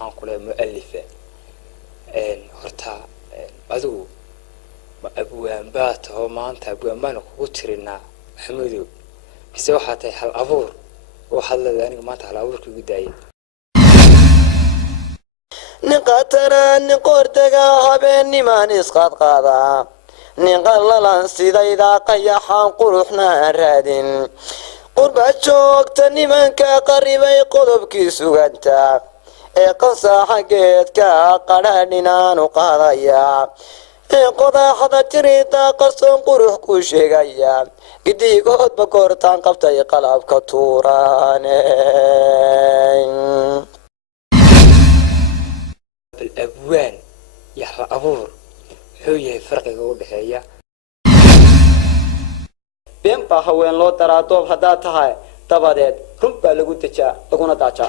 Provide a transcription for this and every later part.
محن كله مؤلفة هرتا أدو أبوان بات هو ما أنت أبوان بانو كوترنا حمدو بسوا حتى حل أبور وحل لأنك ما تحل أبور كبداية نقاتنا نقورتها هبني ما نسقط قاضا نقلل سيدا إذا قيحان قروحنا رادين قربة شوكتني من كقريبي قلبك سوغنتا قصة حقيتك قراننا نقاضيا قضا حدا تريتا قصة قروح كوشيغايا قدي قد بكورتان قبتي قلب كتوراني الأبوان يحل أبور حوية فرق يقول هي بين باهوين لو تراتوب هدا تهاي تبادت رب لغو تجا لغونا داجا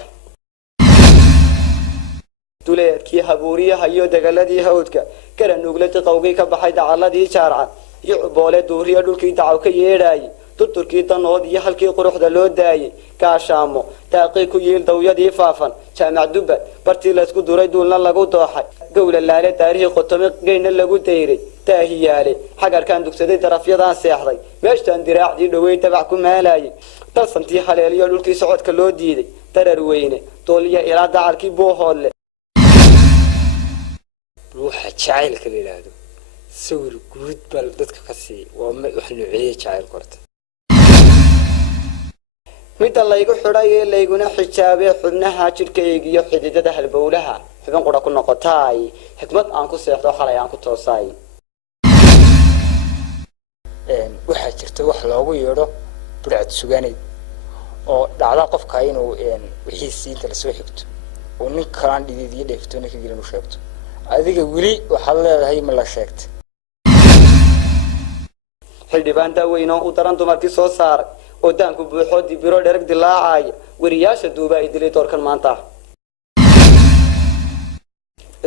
دوليد كي هبوريه هيو دغلدي هودكا كلا نوغلتي قوغي كبخاي دعالدي شارع يعبوله دوريا دولكي دعو كييراي تركي دنود iyo halkii quruxda loo daayay kaashaamo taaqi ku yeel dawyadii faafan jaamac dubad bartii la isku duray duulna lagu dooxay gowla laale taariikh qotome geeyna lagu tayray taahiyaale xagarkan dugsaday darafyadan seexday meeshtan diraacdii dhaweey tabac ku maalay talsantii haleeliyo dhulkii socodka loo diiday tarar weyne tooliya ila dacalkii boo hoole ruuxa jacaylka leeyahay sawir guud bal dadka ka sii waa wax nuuciye jacayl korta mid la igu xiray la iguna xijaabay xubnaha jirkayga iyo xididada halbowlaha xubin qura ku noqotay xikmad aan ku seexdo xalay aan ku toosay waxa jirta wax loogu yeero burcad suganeed oo dhacda qofka inuu wixii siinta la soo xigto oo nin kalaan dhidiyo dheefto ninka gelin u sheegto adiga wili waxa leedahay ma la sheegtay xildhibaan daaweyno u daran dumarkii soo saaray oo daanku buuxo dibiro dhereg dilaacay wariyaasha Duubay dilay doorkan maanta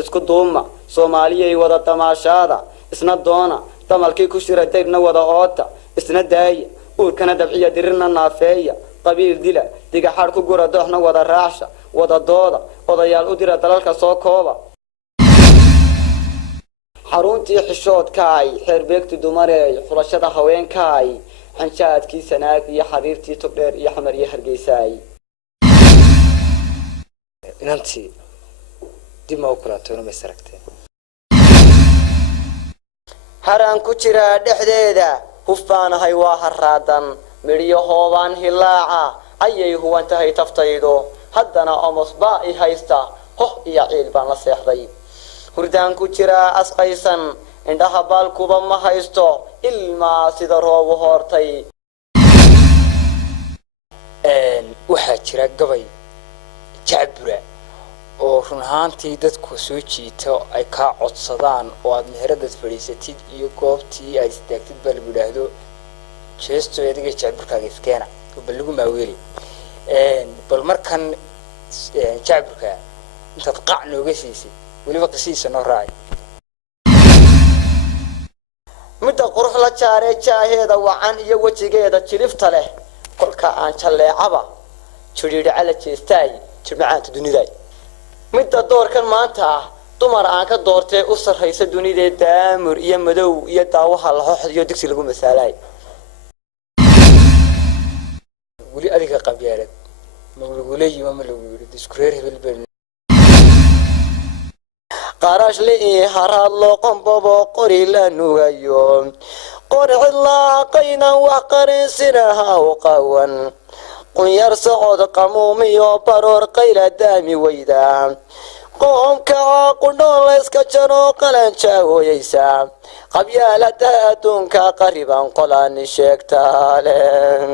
isku duuma Soomaaliya ay wada tamaashada isna doona tamalkii ku shiray taybna wada oota isna daay uurkana dabciya dirirna naafeeya qabiil dila diga xar ku gura dooxna wada raaxsha wada dooda odayaal u dira dalalka soo kooba xaruntii xishoodkaay xeerbeegti dumareey xulashada haweenkaay xanjaadkii sanaag iyo xariirtii togdheer iyo xamar iyo hargeysaay inantii dima u kala toona masaragtay haran ku jira dhexdeeda hufbaanahay waa haraadan midhiyo hoobaan hilaaca ayay huwantahay taftaydo haddana omusba i haysta hoh iyo ciil baan la seexday hurdaan ku jira asqaysan indhaha baalkuba ma haysto ilmaa sida roob u hortay waxaa jira gabay jacbura oo run ahaantii dadku soo jiito ay ka codsadaan oo aad meherada fadhiisatid iyo goobtii ay istaagtid bal gudhaahdo jeesto adiga jacburkaaga iskeena bal lagu maaweeli bal markan jacburka intaad qac nooga siisay waliba qisiisa noo raacay midda qurux la jaaray jaaheeda wacan iyo wajigeeda jilifta leh kolka aan jaleecaba jiriir ala jeestay jimcaanta dunida midda doorkan maanta dumar aan ka doortay u sarreysa dunida daamur iyo madow iyo daawaha la xoxd iyo digsi lagu masaalay wali adiga qabyaalad ma lagu leeyahay ma lagu yiri diskureer hebel قارش لي هراد لو قنبو قري لنوغيو قرع الله قينا وقرن سنها وقوان قير سعود قمومي وبرور قيل دامي ويدا قوم كعاقنو لسكجنو قلن شاو يسا قبيالة دونك قريبا قلان شيكتالين